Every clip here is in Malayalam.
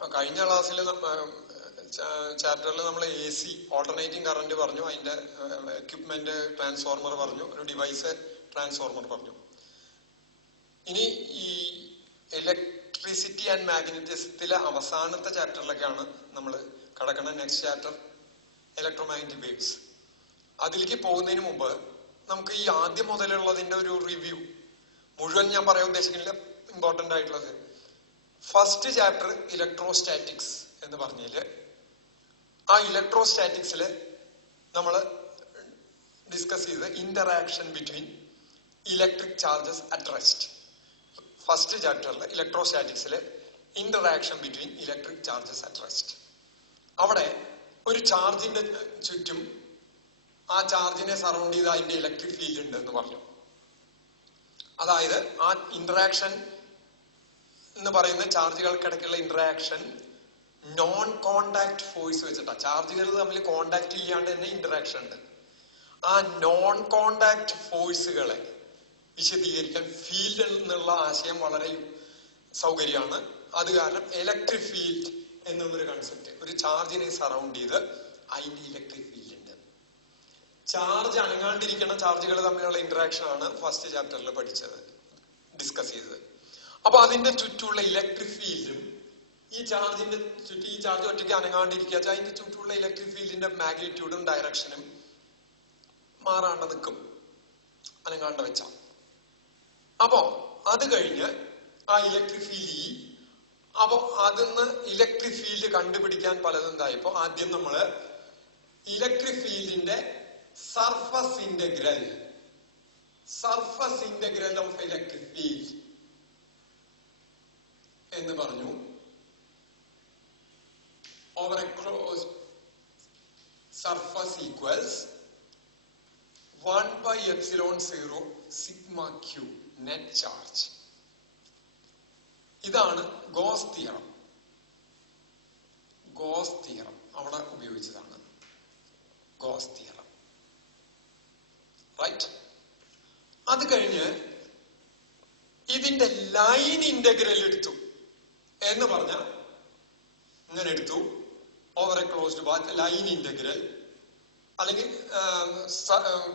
കഴിഞ്ഞ ക്ലാസ്സിൽ ചാപ്റ്ററിൽ നമ്മൾ AC ഓൾട്ടർനേറ്റിംഗ് കറന്റ് പറഞ്ഞു, അതിന്റെ എക്യുപ്മെന്റ് ട്രാൻസ്ഫോർമർ പറഞ്ഞു, ഒരു ഡിവൈസ് ട്രാൻസ്ഫോർമർ പറഞ്ഞു. ഇനി ഈ ഇലക്ട്രിസിറ്റി ആൻഡ് മാഗ്നറ്റിസത്തിലെ അവസാനത്തെ ചാപ്റ്ററിലേക്കാണ് നമ്മൾ കടക്കണം. Next chapter electromagnetic waves. അതിലേക്ക് പോകുന്നതിന് മുമ്പ് നമുക്ക് ഈ ആദ്യം മുതലുള്ളതിന്റെ ഒരു റിവ്യൂ മുഴുവൻ ഞാൻ പറയാൻ ഉദ്ദേശിക്കുന്നില്ല. ഇമ്പോർട്ടന്റ് ആയിട്ടുള്ളത് ഫസ്റ്റ് ചാപ്റ്റർ ഇലക്ട്രോസ്റ്റാറ്റിക്സ് എന്ന് പറഞ്ഞാല് ആ ഇലക്ട്രോസ്റ്റാറ്റിക്സില് നമ്മൾ ഡിസ്കസ് ചെയ്ത് interaction between electric charges at rest. First ചാപ്റ്ററിൽ ഇലക്ട്രോസ്റ്റാറ്റിക്സില് interaction between electric charges at rest. അവിടെ ഒരു ചാർജിന്റെ ചുറ്റും ആ ചാർജിനെ സറൗണ്ട് ചെയ്ത് അതിന്റെ ഇലക്ട്രിക് ഫീൽഡ് ഉണ്ട് എന്ന് പറഞ്ഞു. അതായത് ആ ഇന്ററാക്ഷൻ എന്ന് പറയുന്ന ചാർജുകൾക്കിടയ്ക്കുള്ള ഇന്ററാക്ഷൻ നോൺ കോണ്ടാക്ട് ഫോഴ്സ് വെച്ചിട്ടാണ്. ചാർജുകൾ തമ്മിൽ കോണ്ടാക്ട് ചെയ്യാണ്ട് തന്നെ ഇന്ററാക്ഷൻ ഉണ്ട്. ആ നോൺ കോണ്ടാക്ട് ഫോഴ്സുകളെ വിശദീകരിക്കാൻ ഫീൽഡ് എന്നുള്ള ആശയം വളരെ സൗകര്യമാണ്. അത് കാരണം ഇലക്ട്രിക് ഫീൽഡ് എന്നുള്ളൊരു കൺസെപ്റ്റ്, ഒരു ചാർജിനെ സറൗണ്ട് ചെയ്ത് അതിന്റെ ഇലക്ട്രിക് ഫീൽഡ് ഉണ്ട്. ചാർജ് അനങ്ങാണ്ടിരിക്കുന്ന ചാർജുകൾ തമ്മിലുള്ള ഇന്ററാക്ഷൻ ആണ് ഫസ്റ്റ് ചാപ്റ്ററിൽ പഠിച്ചത്, ഡിസ്കസ് ചെയ്തത്. അപ്പൊ അതിന്റെ ചുറ്റുമുള്ള ഇലക്ട്രിക് ഫീൽഡും ഈ ചാർജിന്റെ ചുറ്റും, ഈ ചാർജ് ഒറ്റയ്ക്ക് അനങ്ങാണ്ടിരിക്കുക, അതിന്റെ ചുറ്റുമുള്ള ഇലക്ട്രിക് ഫീൽഡിന്റെ മാഗ്നിറ്റ്യൂഡും ഡയറക്ഷനും മാറാണ്ട് നിൽക്കും അനങ്ങാണ്ട് വെച്ച. അപ്പോ അത് കഴിഞ്ഞ് ആ ഇലക്ട്രിക് ഫീൽഡ് അപ്പൊ അതിന്ന് ഇലക്ട്രിക് ഫീൽഡ് കണ്ടുപിടിക്കാൻ പലതും ഉണ്ടായപ്പോ ആദ്യം നമ്മള് ഇലക്ട്രിക് ഫീൽഡിന്റെ surface integral of electric field എന്ന് പറഞ്ഞു. Over a closed surface equals 1/ε0 sigma Q net charge. ഇതാണ് ഗോസ് തിയറം. അവിടെ ഉപയോഗിച്ചതാണ് ഗോസ് തിയറം. റൈറ്റ്. അത് കഴിഞ്ഞ് ഇതിന്റെ ലൈൻ ഇന്റഗ്രൽ എടുത്തു എന്ന് പറഞ്ഞ ഇങ്ങനെ എടുത്തു. Over a closed path line integral, അല്ലെങ്കിൽ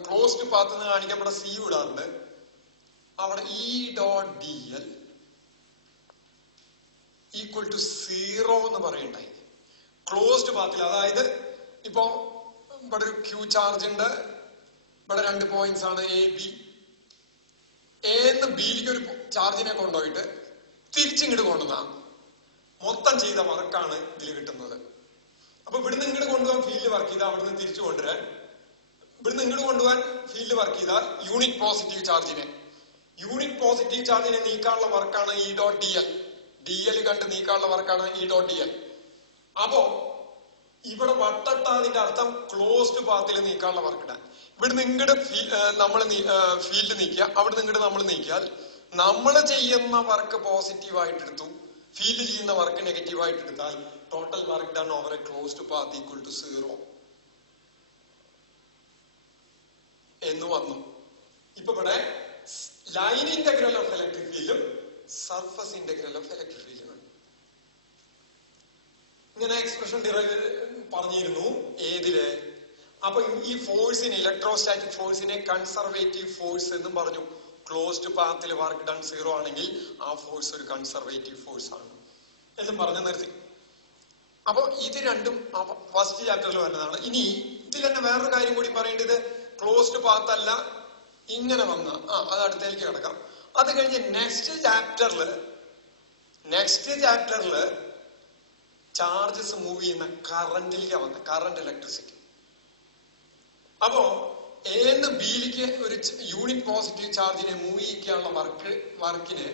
ക്ലോസ്ഡ് പാത്ത് എന്ന് കാണിക്കാൻ ഇവിടെ സി വിടാറുണ്ട്. അവിടെ E.dl ഈക്വൽ ടു 0 എന്ന് പറയണ്ടായി ക്ലോസ്ഡ് പാത്തിൽ. അതായത് ഇപ്പോ ഇവിടെ ഒരു ക്യൂ ചാർജ് ഉണ്ട്, ഇവിടെ 2 പോയിന്റ്സ് ആണ് എ ബി. എന്ന് ബിയിലേക്ക് ഒരു ചാർജിനെ കൊണ്ടുപോയിട്ട് തിരിച്ചിങ്ങോട്ട് കൊണ്ടുവന്ന മൊത്തം ചെയ്ത വർക്കാണ് ഇതിൽ കിട്ടുന്നത്. അപ്പൊ ഇവിടുന്ന് ഇങ്ങോട്ട് കൊണ്ടുപോകാൻ ഫീൽഡ് വർക്ക് ചെയ്താൽ അവിടുന്ന് തിരിച്ചു കൊണ്ടുവരാൻ, ഇവിടുന്ന് ഇങ്ങോട്ട് കൊണ്ടുപോകാൻ ഫീൽഡ് വർക്ക് ചെയ്താൽ യൂണിറ്റ് പോസിറ്റീവ് ചാർജിനെ നീക്കാനുള്ള വർക്കാണ് E.dl. dl കണ്ട് നീക്കാനുള്ള വർക്കാണ് E.dl. അപ്പോ ഇവിടെ വട്ടട്ടാതിന്റെ അർത്ഥം ക്ലോസ്ഡ് പാത്തിൽ നീക്കാനുള്ള വർക്ക് ഇടാൻ. ഇവിടുന്ന് ഇങ്ങോട്ട് നമ്മൾ ഫീൽഡ് നീക്കുക, അവിടുന്ന് ഇങ്ങോട്ട് നമ്മൾ നീക്കിയാൽ നമ്മൾ ചെയ്യുന്ന വർക്ക് പോസിറ്റീവ് ആയിട്ട് എടുത്തു, ഫീൽഡ് ചെയ്യുന്ന വർക്ക് നെഗറ്റീവ് ആയിട്ട് എടുത്താൽ total work done over a closed path equal to 0 എന്ന് വന്നു. ഇപ്പൊ ഇവിടെ ലൈൻ ഇന്റഗ്രൽ ഓഫ് ഇലക്ട്രിക് ഫീൽഡും സർഫസ് ഇന്റഗ്രൽ ഓഫ് ഇലക്ട്രിക് ഫീൽഡും ആണ്. ഇങ്ങനെ എക്സ്പ്രഷൻ ഡിറൈവ് പറഞ്ഞിരുന്നു. ഏതില്? അപ്പൊ ഈ ഫോഴ്സിനെ, ഇലക്ട്രോസ്റ്റാറ്റിക് ഫോഴ്സിനെ കൺസർവേറ്റീവ് ഫോഴ്സ് എന്നും പറഞ്ഞു. ക്ലോസ്ഡ് പാത്തിൽ വർക്ക് ഡൺ 0 ആണെങ്കിൽ ആ ഫോഴ്സ് ഒരു കൺസർവേറ്റീവ് ഫോഴ്സ് ആണ് എന്നും പറഞ്ഞു നിർത്തി. അപ്പൊ ഇത് രണ്ടും ഫസ്റ്റ് ചാപ്റ്ററിൽ വരുന്നതാണ്. ഇനി ഇതിൽ തന്നെ വേറൊരു കാര്യം കൂടി പറയേണ്ടത്, ക്ലോസ്ഡ് പാത്ത് അല്ല ഇങ്ങനെ വന്ന അത് അടുത്തേക്ക് കിടക്കാം. അത് കഴിഞ്ഞ് നെക്സ്റ്റ് ചാപ്റ്ററില് ചാർജസ് മൂവ് ചെയ്യുന്ന കറന്റിലേക്ക് വന്ന കറന്റ് ഇലക്ട്രിസിറ്റി. അപ്പോ എന്ന് ബിയിലേക്ക് ഒരു യൂണിറ്റ് പോസിറ്റീവ് ചാർജിനെ മൂവ് ചെയ്യിക്കാനുള്ള വർക്കിന്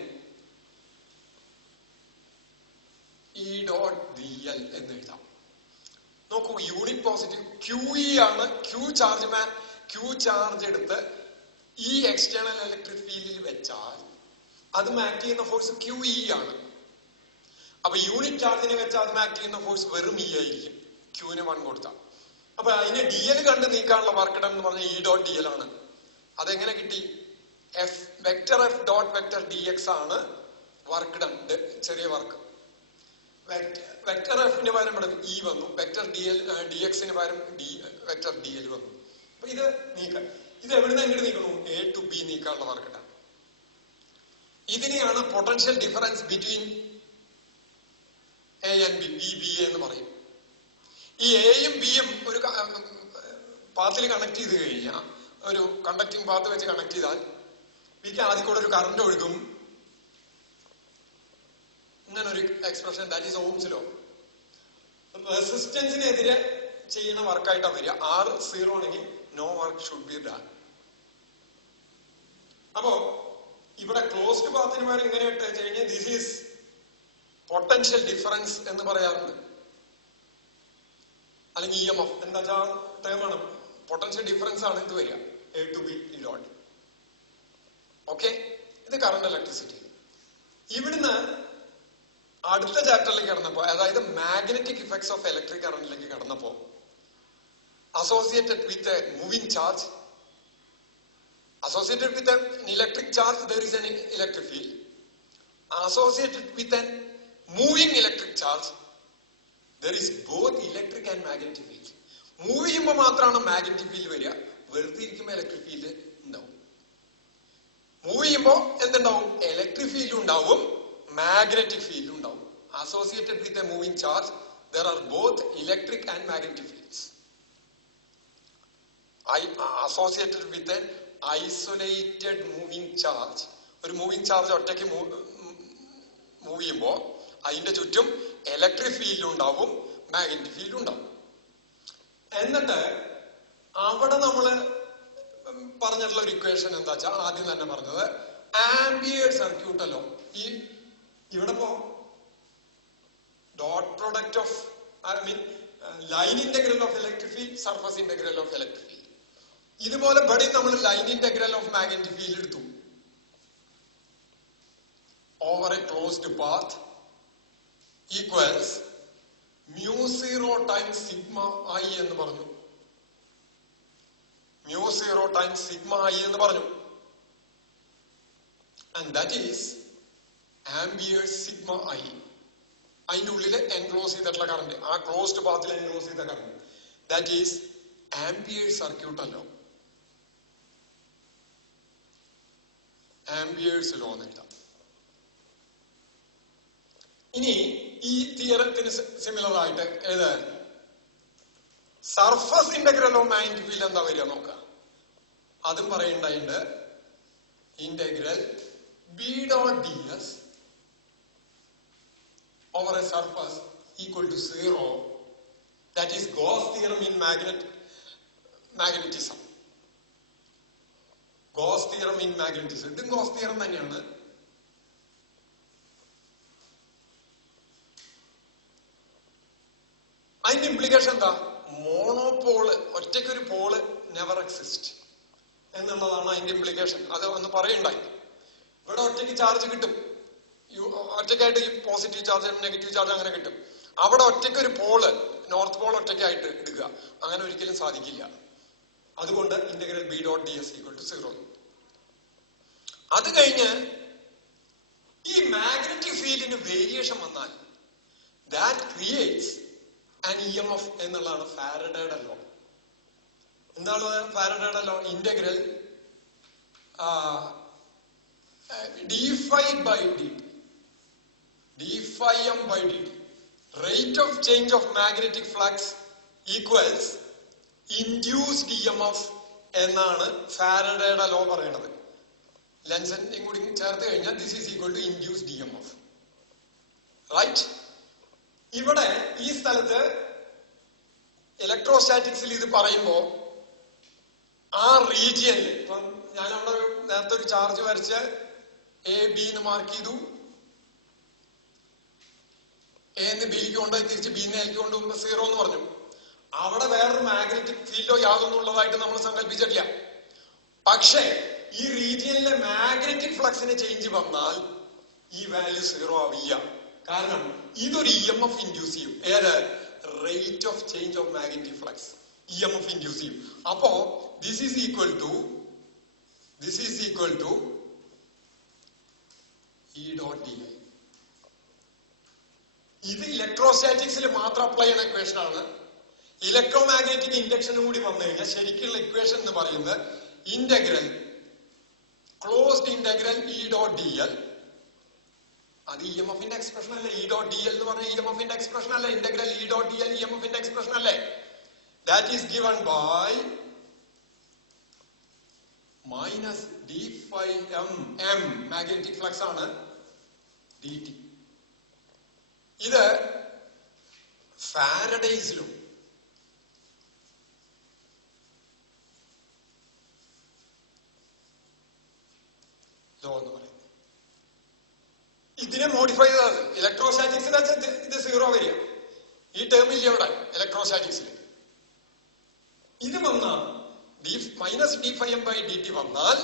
E.dl എന്ന് എഴുതാം. നോക്കൂ, യൂണിറ്റ് പോസിറ്റീവ് QE ആണ്. ക്യൂ ചാർജ് എടുത്ത് ഈ എക്സ്റ്റേണൽ ഇലക്ട്രിക് ഫീൽഡിൽ വെച്ചാൽ അത് ആക്ട് ചെയ്യുന്ന ഫോഴ്സ് QE ആണ്. അപ്പൊ യൂണിറ്റ് ചാർജിനെ വെച്ചാൽ അത് ആക്ട് ചെയ്യുന്ന ഫോഴ്സ് വെറും E ആയിരിക്കും, ക്യൂവിന് 1 കൊടുത്താൽ. അപ്പൊ അതിനെ DL കണ്ട് നീക്കാനുള്ള വർക്ക് ഡൺ എന്ന് പറഞ്ഞാൽ E.dl ആണ്. അതെങ്ങനെ കിട്ടി? Vector F dot vector dx ആണ് വർക്ക് ഡൺ, ചെറിയ വർക്ക്. വെക്ടർ എഫിന് പകരം ഇവിടെ ഇ വന്നു, വെക്ടർ ഡി എക്സിന് പകരം വെക്ടർ ഡി എൽ വന്നു. അപ്പൊ ഇത് നീക്കാം. ഇത് എവിടുന്ന് എങ്ങോട്ട് നീക്കണു? എ ടു ബി നീക്കാനുള്ള മാർക്കറ്റാണ്. ഇതിനെയാണ് potential difference between A and B, B B A എന്ന് പറയും. ഈ എയും ബിയും ഒരു പാത്തിൽ കണക്ട് ചെയ്ത് കഴിഞ്ഞാൽ, ഒരു കണ്ടക്ടിങ് പാത്ത് വെച്ച് കണക്ട് ചെയ്താൽ ബിക്ക് ആദ്യം കൂടെ ഒരു കറണ്ട് ഒഴുകും. ഇങ്ങനെ ഒരു expression, that is Ohm's law. റെസിസ്റ്റൻസിനെതിരെ ചെയ്യുന്ന വർക്കായിട്ടാണ് വരിക. R 0 ആണെങ്കിൽ no work should be done. അപ്പോ ഇവിടെ ക്ലോസ്ഡ് പാത്തിന്മാർ ഇങ്ങനെ ഇട്ട് കഴിഞ്ഞാൽ ദിസ് ഈസ് പൊട്ടൻഷ്യൽ ഡിഫറൻസ് എന്ന് പറയാറുണ്ട്, അല്ലെങ്കിൽ EMF. എന്താ വെച്ചാൽ ടേമാണ് പൊട്ടൻഷ്യൽ ഡിഫറൻസ് ആണ് ഇത് വരിക, A to B dot. Okay, ഇത് കറണ്ട് ഇലക്ട്രിസിറ്റി. ഇവിടുന്ന് അടുത്ത ചാപ്റ്ററിലേക്ക് കടന്നപ്പോ, അതായത് മാഗ്നറ്റിക് ഇഫക്ട്സ് ഓഫ് ഇലക്ട്രിക് കറണ്ടിലേക്ക് കടന്നപ്പോ, associated with a moving charge, associated with an electric charge there is an electric field, associated with an moving electric charge there is both electric and magnetic field. Move ചെയ്യുമ്പോൾ മാത്രമാണ് മാഗ്നറ്റിക് ഫീൽഡ് വരിക, വെറുതെ ഇരിക്കുമ്പോൾ ഇലക്ട്രിക് ഫീൽഡ് ഉണ്ടാവും. മൂവ് ചെയ്യുമ്പോൾ എന്തുണ്ടാവും? ഇലക്ട്രിക് ഫീൽഡ് ഉണ്ടാവും, magnetic field ഉണ്ടാവും. Associated with a moving charge there are both electric and magnetic fields. Associated with an isolated moving charge, ഒരു മൂവിങ് ചാർജ് ഒറ്റയ്ക്ക് മൂവ് ചെയ്യുമ്പോൾ അതിന്റെ ചുറ്റും ഇലക്ട്രിക് ഫീൽഡ് ഉണ്ടാവും, മാഗ്നറ്റിക് ഫീൽഡ് ഉണ്ടാവും. എന്നിട്ട് അവിടെ നമ്മള് പറഞ്ഞിട്ടുള്ള ഒരു ഇക്വേഷൻ എന്താ വെച്ചാൽ, ആദ്യം തന്നെ പറഞ്ഞത് ആംപിയർ സർക്യൂട്ട് അല്ലോ. ഈ ഇവിടെ ഇപ്പോ dot product of line integral of electric field, surface integral of electric field. ഇതുപോലെ ഇവിടെ നമ്മൾ line integral of magnetic field എടുത്തു over a closed path equals μ0 times sigma I എന്ന് പറഞ്ഞു. μ0 ടൈംസ് സിഗ്മ ഐ എന്ന് പറഞ്ഞു. And that is Ampere's sigma I. അതിന്റെ ഉള്ളിൽ എൻക്ലോസ് ചെയ്തിട്ടുള്ള കറണ്ട്, ആ ക്ലോസ്ഡ് പാത്തിൽ എൻക്ലോസ് ചെയ്ത current, that is Ampere's circuit അല്ലോ, ആംബിയേഴ്സ് ലോ എന്ന് എഴുതാം. ഇനി ഈ തിയറത്തിന് സിമിലർ ആയിട്ട് ഏത് surface integral of magnetic field എന്താ വരിക നോക്കുക. അതും പറയണ്ടായിട്ടുണ്ട്. Integral B dot D S over a surface equal to 0. That is Gauss theorem in magnetism. Gauss theorem in magnetism. ഇതും Gauss theorem തന്നെയാണ്. അതിന്റെ ഇംപ്ലിക്കേഷൻ എന്താ? മോണോപോള്, ഒറ്റയ്ക്കൊരു പോള് നെവർ എക്സിസ്റ്റ് എന്നുള്ളതാണ് അതിന്റെ ഇംപ്ലിക്കേഷൻ. അത് ഒന്ന് പറയണ്ടായി. ഇവിടെ ഒറ്റയ്ക്ക് ചാർജ് കിട്ടും, ഒറ്റയ്ക്കായിട്ട് ഈ പോസിറ്റീവ് ചാർജ് നെഗറ്റീവ് ചാർജ് അങ്ങനെ കിട്ടും. അവിടെ ഒറ്റയ്ക്കൊരു പോള്, നോർത്ത് പോൾ ഒറ്റയ്ക്കായിട്ട് എടുക്കുക, അങ്ങനെ ഒരിക്കലും സാധിക്കില്ല. അതുകൊണ്ട് integral B dot D S equal to 0. അത് കഴിഞ്ഞ് ഈ മാഗ്നറ്റിക് ഫീൽഡിന് വേരിയേഷൻ വന്നാൽ ദാറ്റ് ക്രിയേറ്റ്സ് ആൻ EMF എന്നുള്ളതാണ് ഫാരഡേയുടെ ലോ. എന്താണ് ഫാരഡേയുടെ law? Integral d phi by dt, d phi m by dt, rate of change of magnetic flux equals induced EMF എന്നാണ് ഫാരഡേയുടെ ലോ പറയുന്നത്. ലെൻസിന്റെയും കൂടി ചേർത്ത് കഴിഞ്ഞാൽ this is equal to induced EMF. Right? ഇവിടെ ഈ സ്ഥലത്ത് ഇലക്ട്രോസ്റ്റാറ്റിക്സിൽ ഇത് പറയുമ്പോ ആ റീജിയനിൽ, ഇപ്പം ഞാൻ അവിടെ നേരത്തെ ഒരു ചാർജ് വരച്ച് എ ബി എന്ന് മാർക്ക് ചെയ്തു, എന്ന് ബിയിലേക്ക് കൊണ്ടുപോയി തിരിച്ച് ബിന്ന് എൽക്ക് കൊണ്ടുപോകുമ്പോ 0 എന്ന് പറഞ്ഞു. അവിടെ വേറൊരു മാഗ്നറ്റിക് ഫീൽഡോ യാതൊന്നും ഉള്ളതായിട്ട് നമ്മൾ സങ്കല്പിച്ചിട്ടില്ല. പക്ഷേ ഈ റീജിയനിലെ മാഗ്നറ്റിക് ഫ്ലക്സിന് ചേഞ്ച് വന്നാൽ ഈ വാല്യൂ 0 ആവില്ല. കാരണം ഇതൊരു EMF ഇൻഡ്യൂസ് ചെയ്യും. ഏത്? Rate of change of magnetic flux EMF induce ചെയ്യും. അപ്പോ this is equal to E dot di. ഇത് ഇലക്ട്രോസ്റ്റാറ്റിക്സിൽ മാത്രം അപ്ലൈ ചെയ്യുന്ന ഇക്വേഷൻ ആണ്. ഇലക്ട്രോമാഗ്നറ്റിക് ഇൻഡക്ഷനും കൂടി വന്നു കഴിഞ്ഞാൽ ശരിക്കുള്ള ഇക്വേഷൻ എന്ന് പറയുന്നത് integral closed integral E dot D L. അത് ഇ എം എഫിന്റെ എക്സ്പ്രഷൻ അല്ലേ? ഇ ഡോട്ട് ഡി എൽ എന്ന് പറഞ്ഞ ഇ എം എഫിന്റെ എക്സ്പ്രഷൻ അല്ലേ? Integral E dot D L E M എഫിന്റെ എക്സ്പ്രഷൻ അല്ലേ? That is given by minus D phi M M magnetic flux ആണ് ഡി ടി. ഇത് ഫാരഡേസിലും ലോ എന്ന് പറയുന്നത്. ഇതിനെ മോഡിഫൈ ചെയ്തത് ഇലക്ട്രോസ്റ്റാറ്റിക്സിൽ ഇത് സീറോ വരിക. ഈ ടേം ഇല്ല ഇവിടെ ഇലക്ട്രോസ്റ്റാറ്റിക്സിൽ. ഇത് വന്ന minus D phi M by D T വന്നാൽ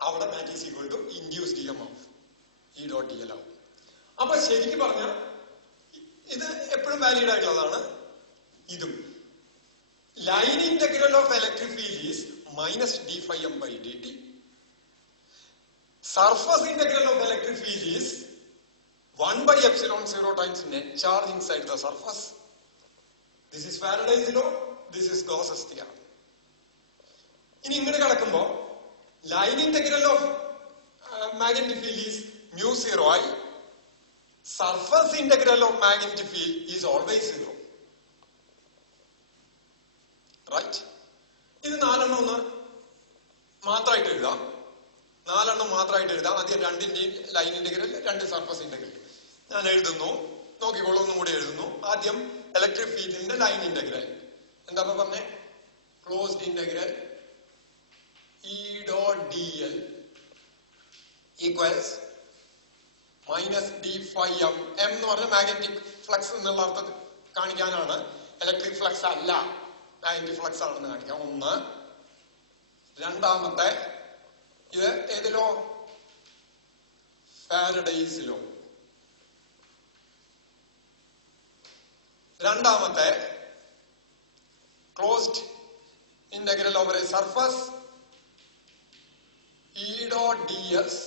അവിടെ മാറ്റ് is equal to induce D M of E dot D L ആവും. അപ്പൊ ശരിക്കും പറഞ്ഞ ഇത് എപ്പോഴും വാലിഡ് ആയിട്ടുള്ളതാണ്. ഇതും line integral of electric field is minus D phi M by D T. Surface integral of electric field is 1 by epsilon 0 times net charge inside the surface. This is Faraday's law. This is Gauss's theorem. ഇനി ഇങ്ങനെ കിടക്കുമ്പോ line integral of magnetic field is mu 0 I. Surface integral of magnetic field is always 0. Right? ഇത് നാലെണ്ണം ഒന്ന് മാത്രമായിട്ട് എഴുതാം. നാലെണ്ണം മാത്രമായിട്ട് എഴുതാം. ആദ്യം രണ്ടിന്റെയും ലൈൻ ഇന്റഗ്രൽ, രണ്ട് സർഫസ് ഇന്റഗ്രൽ ഞാൻ എഴുതുന്നു. നോക്കിക്കോളൂ, ഒന്നും കൂടി എഴുതുന്നു. ആദ്യം ഇലക്ട്രിക് ഫീൽഡിന്റെ ലൈൻ ഇന്റഗ്രൽ എന്താ പറഞ്ഞേ? Closed integral E dot D L equals minus D phi M. M എന്ന് പറഞ്ഞ മാഗ്നറ്റിക് ഫ്ലക്സ് എന്നുള്ള അർത്ഥത്തിൽ കാണിക്കാനാണ്. ഇലക്ട്രിക് ഫ്ലക്സ് അല്ല, മാഗ്നറ്റിക് ഫ്ലക്സ് ആണെന്ന് കാണിക്കാം. ഒന്ന്. രണ്ടാമത്തെ ഇത് ഏതിലോ? ഫാരഡേസിലോ. രണ്ടാമത്തെ closed integral over a surface E dot D S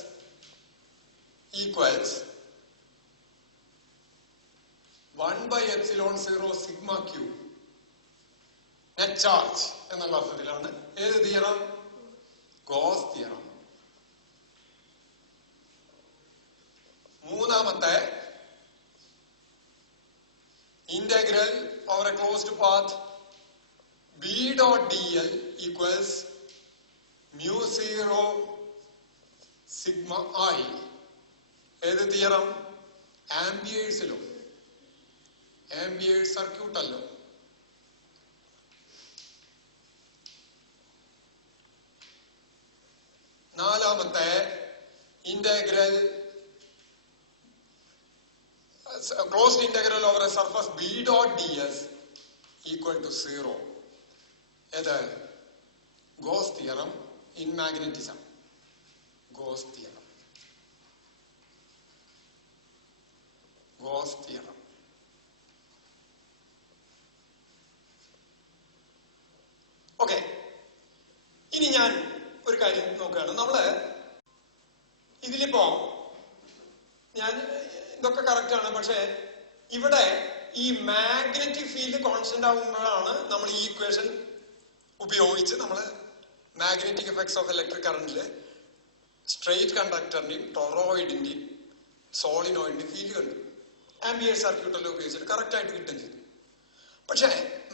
equals 1 by epsilon 0 sigma q net charge എന്നുള്ള അർത്ഥത്തിലാണ്. ഏത് തിയറം? Gauss theorem. മൂന്നാമത്തെ integral over a closed path B dot D L equals mu 0 sigma I. ഏത് തിയറം? ആംബിയേഴ്സിലോ, ആംബിയേഴ്സ് സർക്യൂട്ടല്ലോ. നാലാമത്തെ integral closed integral over a surface b dot ds equal to 0. ഏത്? Gauss theorem in magnetism. Gauss theorem. Gauss theorem. Okay. ഇനി ഞാൻ ഒരു കാര്യം നോക്കുകയാണ്. നമ്മള് ഇതിലിപ്പോ ഞാൻ ഇതൊക്കെ കറക്റ്റ് ആണ്, പക്ഷെ ഇവിടെ ഈ മാഗ്നറ്റിക് ഫീൽഡ് കോൺസ്റ്റന്റ് ആകുമ്പോഴാണ് നമ്മൾ ഈ ഇക്വേഷൻ ഉപയോഗിച്ച് നമ്മൾ മാഗ്നറ്റിക് എഫക്ട്സ് ഓഫ് ഇലക്ട്രിക് കറന്റില് സ്ട്രെയിറ്റ് കണ്ടക്ടറിന്റെയും ടൊറോയിഡിന്റെയും സോളിനോയിഡിന്റെയും ഫീൽഡ് കണ്ടു. ആംബിയർ സർക്യൂട്ടെല്ലാം ഉപയോഗിച്ചിട്ട് കറക്റ്റ് ആയിട്ട് കിട്ടും ചെയ്തു. പക്ഷെ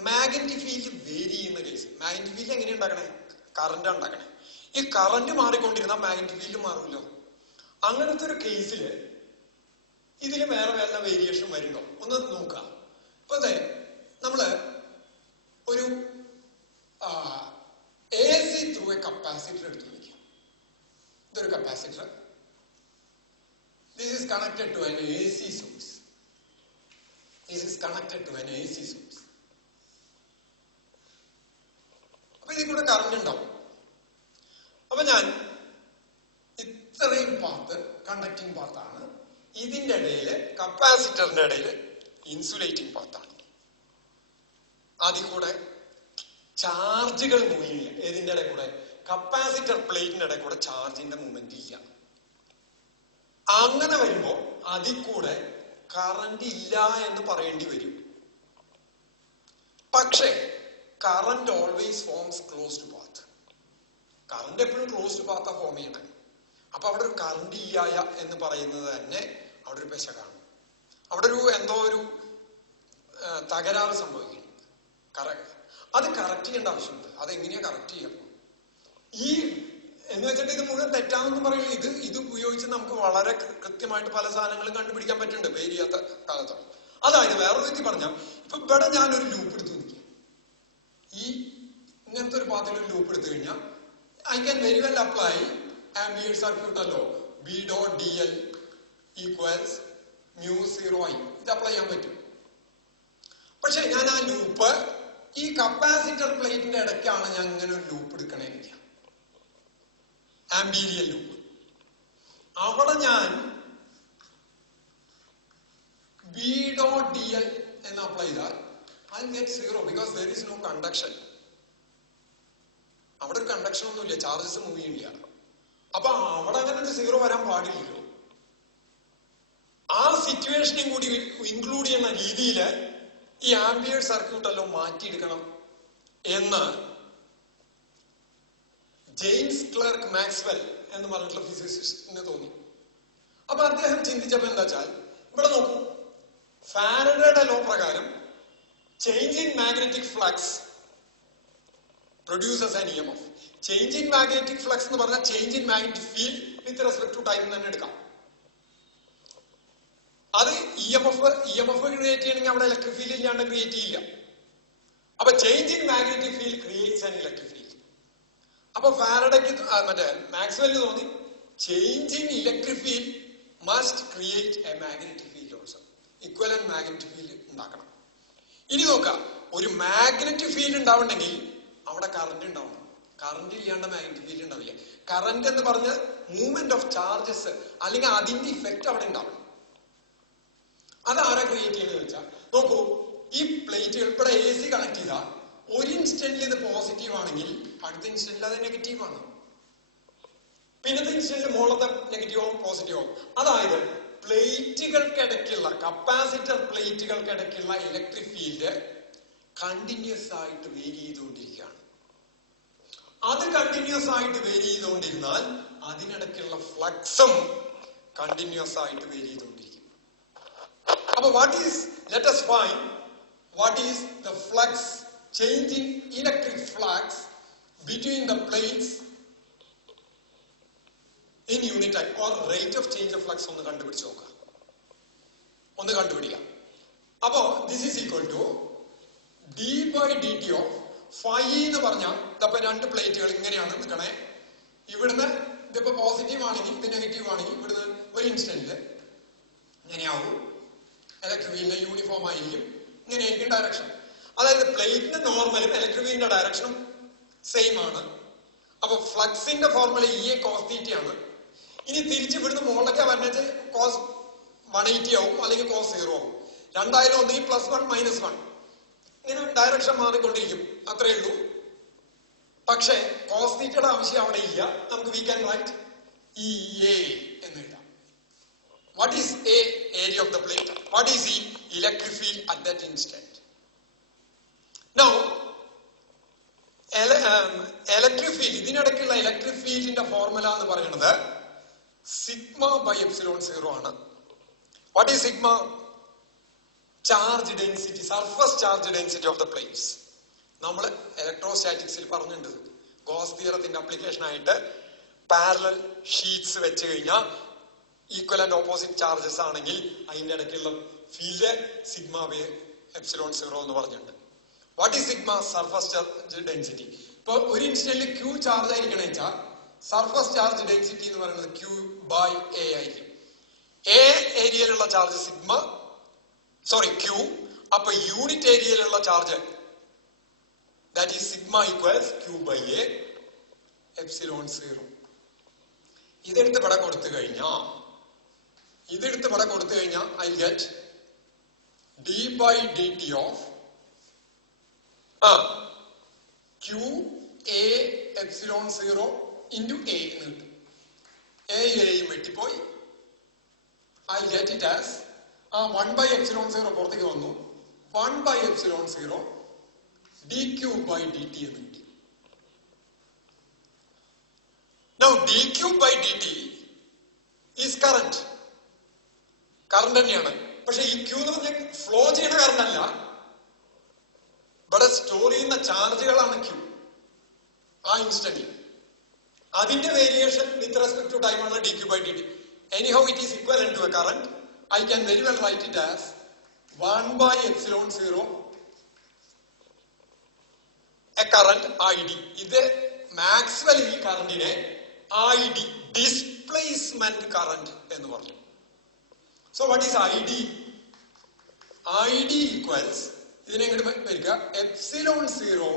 മാഗ്നറ്റിക് ഫീൽഡ് വേരി ചെയ്യുന്ന കേസ്, മാഗ്നറ്റിക് ഫീൽഡ് എങ്ങനെയാണ് ഉണ്ടാക്കണേ? കറന്റ് ഉണ്ടാക്കണേ. ഈ കറന്റ് മാറിക്കൊണ്ടിരുന്ന മാഗ്നറ്റിക് ഫീൽഡ് മാറുമല്ലോ. അങ്ങനത്തെ ഒരു കേസില് ഇതില് വേറെ വല്ല വേരിയേഷൻ വരുന്നോ ഒന്ന് നോക്കാം. അപ്പൊ അതെ, നമ്മള് ഒരു A C through a capacitor എടുത്തു വയ്ക്കാം. ഇതൊരു capacitor. This is connected to an AC source. This is connected to an AC source. അപ്പൊ ഇതിൽ കൂടെ കറണ്ട് ഉണ്ടാവും. അപ്പൊ ഞാൻ ഇത്രയും പാർട്ട് കണ്ടക്ടിങ് പാർത്താണ്. ഇതിന്റെ ഇടയില് കപ്പാസിറ്ററിന്റെ ഇടയില് ഇൻസുലേറ്റിംഗ് പാർത്താണ്. അതിൽ കൂടെ ചാർജുകൾ മൂവ് ചെയ്യില്ല. ഏതിന്റെ ഇടയിൽ കൂടെ? കപ്പാസിറ്റർ പ്ലേറ്റിന്റെ ഇടയിൽ കൂടെ ചാർജിന്റെ മൂവ്മെന്റ് ഇല്ല. അങ്ങനെ വരുമ്പോ അതിൽ കൂടെ കറണ്ട് ഇല്ല എന്ന് പറയേണ്ടി വരും. പക്ഷേ current always forms closed path. Current എപ്പോഴും ക്ലോസ്ഡ് പാത്താ ഫോം ചെയ്യണേ. അപ്പൊ അവിടെ ഒരു കറണ്ട് ഇല്ലായ എന്ന് പറയുന്നത് തന്നെ അവിടെ ഒരു പെശകാണ്. അവിടെ ഒരു എന്തോ ഒരു തകരാറ് സംഭവിക്കുന്നു. അത് കറക്റ്റ് ചെയ്യേണ്ട ആവശ്യമുണ്ട്. അതെങ്ങനെയാ കറക്റ്റ് ചെയ്യാം? ഈ എന്ന് വെച്ചിട്ട് ഇത് മുഴുവൻ തെറ്റാണെന്നും പറയില്ല. ഇത് ഉപയോഗിച്ച് നമുക്ക് വളരെ കൃത്യമായിട്ട് പല സാധനങ്ങളും കണ്ടുപിടിക്കാൻ പറ്റുന്നുണ്ട് പേര് ചെയ്യാത്ത കാലത്തോളം. അതായത് വേറൊരു രീതി പറഞ്ഞാൽ, ഇപ്പൊ ഇവിടെ ഞാനൊരു ലൂപ്പ് എടുത്തു നോക്കി, ഈ ഇങ്ങനത്തെ ഒരു പാത്തിൽ ഒരു ലൂപ്പ് എടുത്തു കഴിഞ്ഞാൽ I can very well apply ambient circuit law B dot D L equals mu 0i. ഇത് അപ്ലൈ ചെയ്യാൻ പറ്റും. പക്ഷെ ഞാൻ ആ ലൂപ്പ് ഈ കപ്പാസിറ്റർ പ്ലേറ്റിന്റെ ഇടയ്ക്കാണ് ഞാൻ ഇങ്ങനെ ഒരു ലൂപ്പ് എടുക്കണേ. Amperian loop. അവിടെ ഞാൻ ബി ഡോട്ട് ഡി എൽ എന്ന് അപ്ലൈ ചെയ്താൽ I get 0 because there is no conduction. അവിടെ ഒരു കണ്ടക്ഷൻ ഒന്നുമില്ല, ചാർജസ് മൂവ് ചെയ്യില്ല. അപ്പൊ അവിടെ അങ്ങനെ ഒരു 0 വരാൻ പാടില്ലല്ലോ. ആ സിറ്റുവേഷനും കൂടി ഇൻക്ലൂഡ് ചെയ്യുന്ന രീതിയിൽ ഈ ആംബിയർ സർക്യൂട്ട് എല്ലാം മാറ്റിയെടുക്കണം എന്ന് ജെയിംസ് ക്ലർക്ക് മാക്സ്വെൽ എന്ന് പറഞ്ഞിട്ടുള്ള ഫിസിസിസ്റ്റിന് തോന്നി. അപ്പൊ അദ്ദേഹം ചിന്തിച്ചപ്പോ എന്താ വെച്ചാൽ, ഇവിടെ നോക്കൂ, ഫാരഡേയുടെ ലോ പ്രകാരം change in magnetic flux produces an EMF. Change in magnetic flux എന്ന് പറഞ്ഞാൽ change in magnetic field with respect to time തന്നെ എടുക്കാം. അത് EMF ക്രിയേറ്റ് ചെയ്യണമെങ്കിൽ അവിടെ ഇലക്ട്രിക് ഫീൽഡ് ഇല്ലാണ്ട് ക്രിയേറ്റ് ചെയ്യില്ല. അപ്പൊ change in magnetic field creates an electric field. അപ്പൊ ഫാരഡയ്ക്ക് മറ്റേ മാക്സ്വെല്ലിന് തോന്നി change in electric field must create A magnetic field also. Equivalent magnetic field ഉണ്ടാക്കണം. ഇനി നോക്കാം, ഒരു മാഗ്നറ്റിക് ഫീൽഡ് ഉണ്ടാവണമെങ്കിൽ അവിടെ കറണ്ട് ഉണ്ടാവണം. കറണ്ട് ഇല്ലാണ്ട് മാഗ്നറ്റിക് ഫീൽഡ് ഉണ്ടാവില്ല. കറണ്ട് എന്ന് പറഞ്ഞ മൂവ്മെന്റ് ഓഫ് ചാർജസ് അല്ലെങ്കിൽ അതിന്റെ ഇഫക്റ്റ് അവിടെ ഉണ്ടാവണം. അതാരാ ക്രിയേറ്റ് ചെയ്യുന്നത് വെച്ചാൽ, നോക്കൂ, ഈ പ്ലേറ്റുകൾ ഇവിടെ AC കണക്ട് ചെയ്താൽ ഒരു ഇൻസ്റ്റന്റിൽ ഇത് പോസിറ്റീവ് ആണെങ്കിൽ അടുത്ത ഇൻസ്റ്റന്റിൽ അത് നെഗറ്റീവ് ആണ്. പിന്നത്തെ ഇൻസ്റ്റന്റിൽ മുകളിലത്തെ നെഗറ്റീവ് ആവും പോസിറ്റീവ് ആവും. അതായത് പ്ലേറ്റുകൾക്കിടയ്ക്കുള്ള കപ്പാസിറ്റർ പ്ലേറ്റുകൾക്കിടയ്ക്കുള്ള ഇലക്ട്രിക് ഫീൽഡ് കണ്ടിന്യൂസ് ആയിട്ട് വേരി ചെയ്തുകൊണ്ടിരിക്കുകയാണ്. അത് കണ്ടിന്യൂസ് ആയിട്ട് വേരി ചെയ്തുകൊണ്ടിരുന്നാൽ അതിനിടയ്ക്കുള്ള ഫ്ലക്സും കണ്ടിന്യൂസ് ആയിട്ട് വേരി ചെയ്തുകൊണ്ടിരിക്കും. അപ്പൊ let us find what is the flux, changing electric flux between the plates in unit time or rate of change of flux ഒന്ന് കണ്ടുപിടിച്ച് നോക്കാം. ഒന്ന് കണ്ടുപിടിക്കാം. അപ്പോ this is equal to d by dt of phi എന്ന് പറഞ്ഞാൽ ഇതപ്പോ രണ്ട് പ്ലേറ്റുകൾ ഇങ്ങനെയാണ് നിൽക്കണേ. ഇവിടുന്ന് ഇതിപ്പോ പോസിറ്റീവ് ആണെങ്കിൽ ഇത് നെഗറ്റീവ് ആണെങ്കിൽ ഇവിടുന്ന് ഒരു ഇൻസ്റ്റന്റില് ഇങ്ങനെയാവും. ഇലക്ട്രിക് ഫീൽഡ് യൂണിഫോം ആയിരിക്കും. ഇങ്ങനെയായിരിക്കും ഡയറക്ഷൻ. അതായത് പ്ലേറ്റിന്റെ നോർമലും ഇലക്ട്രിക് ഫീൽഡിന്റെ ഡയറക്ഷനും സെയിം ആണ്. അപ്പൊ ഫ്ലക്സിന്റെ ഫോർമുല EA cos θ ആണ്. ഇനി തിരിച്ച് ഇവിടുന്ന് മുകളിലൊക്കെ പറഞ്ഞത് cos 180 ആവും അല്ലെങ്കിൽ cos 0 ആവും. രണ്ടായാലും ഒന്നെങ്കിൽ +1 -1 ഇങ്ങനെ ഡയറക്ഷൻ മാറിക്കൊണ്ടിരിക്കും. അത്രയേ ഉള്ളൂ. പക്ഷെ cos θയുടെ ആവശ്യം അവിടെ ഇല്ല. നമുക്ക് വി ക്യാൻ റൈറ്റ് EA എന്ന് എഴുതാം. What is A? Area of the plate. What is E? Electric field at that instant. Now, electric field, ഇതിനിടയ്ക്കുള്ള ഇലക്ട്രിക് ഫീൽഡിന്റെ ഫോർമുല എന്ന് പറയുന്നത് സിഗ്മ ബൈ എപ്സിലോൺ 0 ആണ്. What is sigma? Charge density, surface charge density of the plates. നമ്മൾ ഇലക്ട്രോസ്റ്റാറ്റിക്സിൽ പറഞ്ഞിട്ടുണ്ട്. ഗോസ് തിയറത്തിന്റെ അപ്ലിക്കേഷൻ ആയിട്ട് പാരലൽ ഷീറ്റ്സ് വെച്ച് കഴിഞ്ഞാൽ ഈക്വൽ ആൻഡ് ഓപ്പോസിറ്റ് ചാർജസ് ആണെങ്കിൽ അതിന്റെ ഇടയ്ക്കുള്ള ഫീൽഡ് സിഗ്മ ബൈ എപ്സിലോൺ 0 എന്ന് പറഞ്ഞിട്ടുണ്ട്. What is sigma? Surface charge density. ഇപ്പൊ ഒരു ഇൻസ്റ്റന്റിൽ Q ചാർജ് ആയിരിക്കണേ വെച്ചാൽ സർഫസ് ചാർജ് ഡെൻസിറ്റി എന്ന് പറയുന്നത് Q ബൈ A ആയിരിക്കും. A ഏരിയയിലുള്ള ചാർജ് Q. അപ്പൊ യൂണിറ്റ് ഏരിയയിലുള്ള charge that is sigma equals Q by A epsilon 0. ഇതെടുത്ത് ഇവിടെ കൊടുത്തു കഴിഞ്ഞാൽ I get d by dt of Q A epsilon 0 into A എന്ന് കിട്ടും. എയും വെട്ടിപ്പോയി, I'll get it as 1 by epsilon 0 പുറത്തേക്ക് വന്നു 1 by epsilon 0 dq by dt എന്ന് കിട്ടി. Now dq by dt is current. Current തന്നെയാണ്. പക്ഷെ ഈ ക്യൂ എന്ന് പറഞ്ഞാൽ ഫ്ലോ ചെയ്യുന്ന കറണ്ട് അല്ല, ഇവിടെ സ്റ്റോർ ചെയ്യുന്ന ചാർജുകളാണ് ക്യൂ. ആ ഇൻസ്റ്റന്റിൽ അതിന്റെ variation with respect to time ആണ് dq by dt. Anyhow, it is equivalent to a current. I can very well write it as 1 by epsilon 0 a current id. ഇത് മാക്സ്വെൽ ഈ കറണ്ടിനെ id, ഡിസ്പ്ലേസ്മെന്റ് കറന്റ് എന്ന് പറഞ്ഞു. So what is id? id equals ഇതിനെ ഇങ്ങോട്ട് വരിക epsilon 0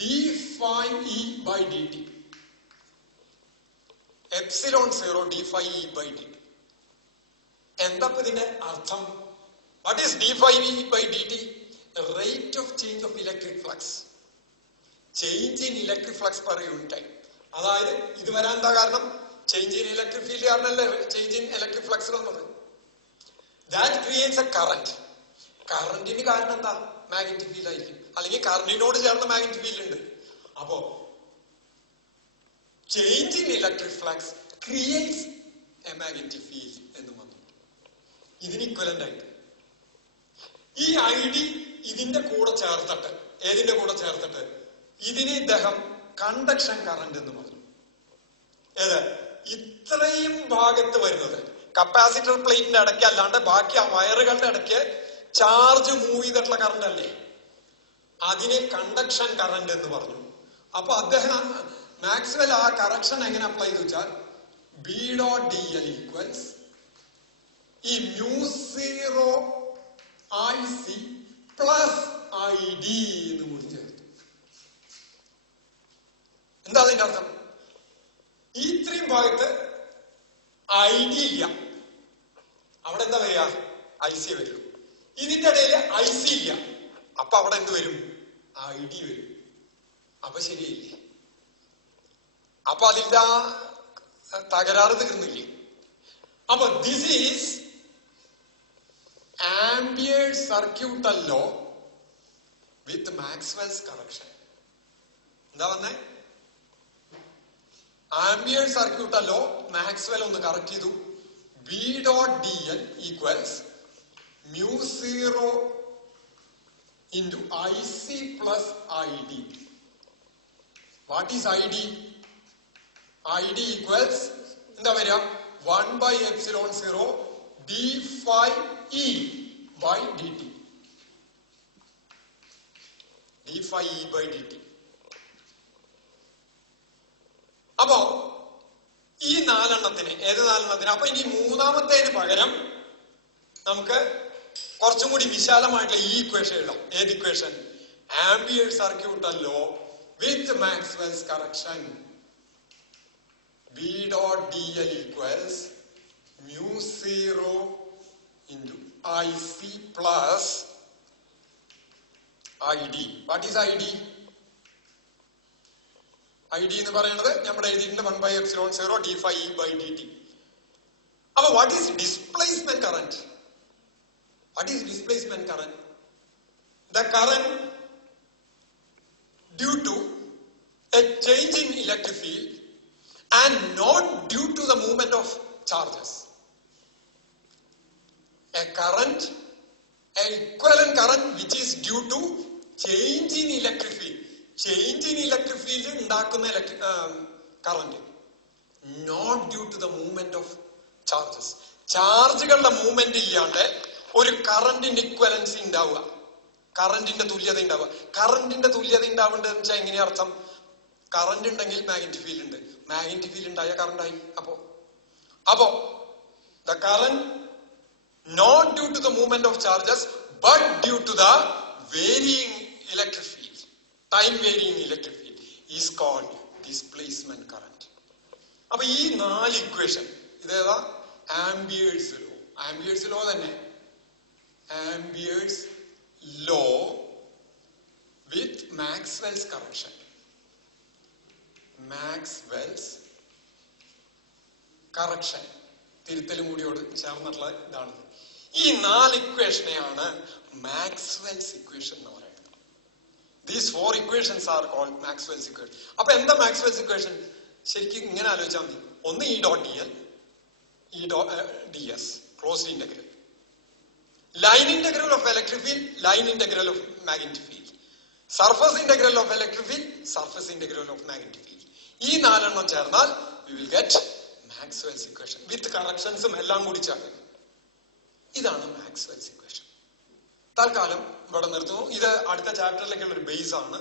d phi e by dt. epsilon 0 d phi e by dt. എന്താ ഇതിന്റെ അർത്ഥം? What is d phi e by dt? Rate of change of electric flux. Change in electric flux per unit time. അതായത് ഇത് വരാൻ എന്താ കാരണം? ചേഞ്ച് ഇൻ ഇലക്ട്രിക് ഫീൽഡ് കാരണമല്ലേ ചേഞ്ച് ഇൻ ഇലക്ട്രിക് ഫ്ലക്സ് വന്നത്. That creates a current. കറന്റിന് കാരണം എന്താ? മാഗ്നറ്റിക് ഫീൽഡ് ആയിരിക്കും, അല്ലെങ്കിൽ കറന്റിനോട് ചേർന്ന മാഗ്നറ്റിക് ഫീൽഡ് ഉണ്ട്. അപ്പോ change in electric flux creates A magnetic field എന്ന് വന്നു. ഇതിന് ഇക്വലന്റ് ആയിട്ട് ഈ ഐ ഡി ഇതിന്റെ കൂടെ ചേർത്തിട്ട്, ഏതിന്റെ കൂടെ ചേർത്തിട്ട് ഇതിനെ ഇദ്ദേഹം കണ്ടക്ഷൻ കറന്റ് എന്ന് പറഞ്ഞു. ഏത്? ഇത്രയും ഭാഗത്ത് വരുന്നത് കപ്പാസിറ്റർ പ്ലേറ്റിന്റെ ഇടയ്ക്ക് അല്ലാണ്ട് ബാക്കി ആ വയറുകളുടെ ഇടയ്ക്ക് ചാർജ് മൂവ് ചെയ്തിട്ടുള്ള കറണ്ട് അല്ലേ, അതിനെ കണ്ടക്ഷൻ കറന്റ് എന്ന് പറഞ്ഞു. അപ്പൊ അദ്ദേഹം മാക്സ്വെൽ ആ കറക്ഷൻ എങ്ങനെ അപ്ലൈ ചെയ്തു വെച്ചാൽ B dot D L equals ഈ mu 0 I C plus I D എന്ന് കൂടി ചേർത്തു. എന്താ അതിന്റെ അർത്ഥം? ഈ ഇത്രയും ഭാഗത്ത് ഐ ഡി ഇല്ല, അവിടെ എന്താ വരിക? ഐ സി വരും. ഇതിന്റെ ഇടയിൽ ഐ സി ഇല്ല, അപ്പൊ അവിടെ എന്ത് വരും? ഐ ഡി വരും. അപ്പൊ ശരിയില്ലേ? അപ്പൊ അതിന്റെ തകരാറ് തീർന്നില്ലേ? അപ്പൊ this is Ampere's circuital law with Maxwell's correction. എന്താ പറഞ്ഞേ? ആംബിയേർഡ് സർക്യൂട്ടൽ ലോ മാക്സ്വെൽ ഒന്ന് കറക്റ്റ് ചെയ്തു. B dot D L equals mu 0 into IC plus ID. What is ID? ID equals എന്താ വരിക? 1 by epsilon 0 d phi e by dt. d phi e by dt. അപ്പോ ഈ നാലെണ്ണത്തിന്, ഏത് നാലെണ്ണത്തിന്? അപ്പൊ ഇനി മൂന്നാമത്തേന് പകരം നമുക്ക് കുറച്ചും കൂടി വിശാലമായിട്ടുള്ള ഈ ഇക്വേഷൻ എഴുതാം. ഏത് equation? Ampere's circuital law with Maxwell's correction. B dot D L equals mu 0 into IC plus ID. What is ID? ID എന്ന് പറയുന്നത് നമ്മുടെ എഴുതിയിട്ടുണ്ട് 1 by epsilon 0 d phi e by dt. അപ്പൊ what is displacement current? What is displacement current? The current due to a change in electric field and not due to the movement of charges. A current, an equivalent current which is due to change in electric field. Change in electric field ഉണ്ടാക്കുന്ന current, not due to the movement of charges. ചാർജുകളുടെ മൂവ്മെന്റ് ഇല്ലാണ്ട് ഒരു കറന്റിന്റെ ഇക്വലൻസി ഉണ്ടാവുക, കറന്റിന്റെ തുല്യത ഉണ്ടാവുക. കറന്റിന്റെ തുല്യത ഉണ്ടാവേണ്ടതെന്ന് വെച്ചാൽ എങ്ങനെയാ അർത്ഥം? കറന്റ് ഉണ്ടെങ്കിൽ മാഗ്നറ്റിക് ഫീൽഡ് ഉണ്ട്, മാഗ്നറ്റിക് ഫീൽഡ് ഉണ്ടായ കറന്റ് ആയി. അപ്പോ the current not due to the movement of charges but due to the varying electric field, time varying electric field is called displacement current. അപ്പൊ ഈ 4 ഇക്വേഷൻ ഇതേതാ? ആംബിയേർഡ്സ് ലോ. ആംബിയേർഡ്സ് ലോ തന്നെ, Ampere's law with Maxwell's correction. Maxwell's correction. തിരുത്തലും കൂടിയോട് ചേർന്നിട്ടുള്ള ഇതാണ്. ഈ 4 ഇക്വേഷനെയാണ് മാക്സ്വെൽസ് ഇക്വേഷൻ എന്ന് പറയുന്നത്. These 4 equations are called Maxwell's equation. അപ്പൊ എന്താ മാക്സ്വെൽസ് ഇക്വേഷൻ? ശരിക്കും ഇങ്ങനെ ആലോചിച്ചാൽ മതി. ഒന്ന് E dot D L, E dot D S, closed integral. Line integral of electric field, line integral of magnetic field. Surface integral of electric field, surface integral of magnetic field. ഈ 4 എണ്ണം ചേർന്നാൽ we will get Maxwell's equation with corrections എല്ലാം കൂടി ചേർന്ന്. ഇതാണ് മാക്സ്വെൽസ് ഇക്വേഷൻ. തൽക്കാലം ഇവിടെ നിർത്തുന്നു. ഇത് അടുത്ത ചാപ്റ്ററിലേക്കുള്ള ഒരു ബേസ് ആണ്.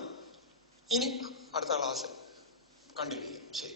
ഇനി അടുത്ത ക്ലാസ്സിൽ കണ്ടിന്യൂ ചെയ്യും. ശരി.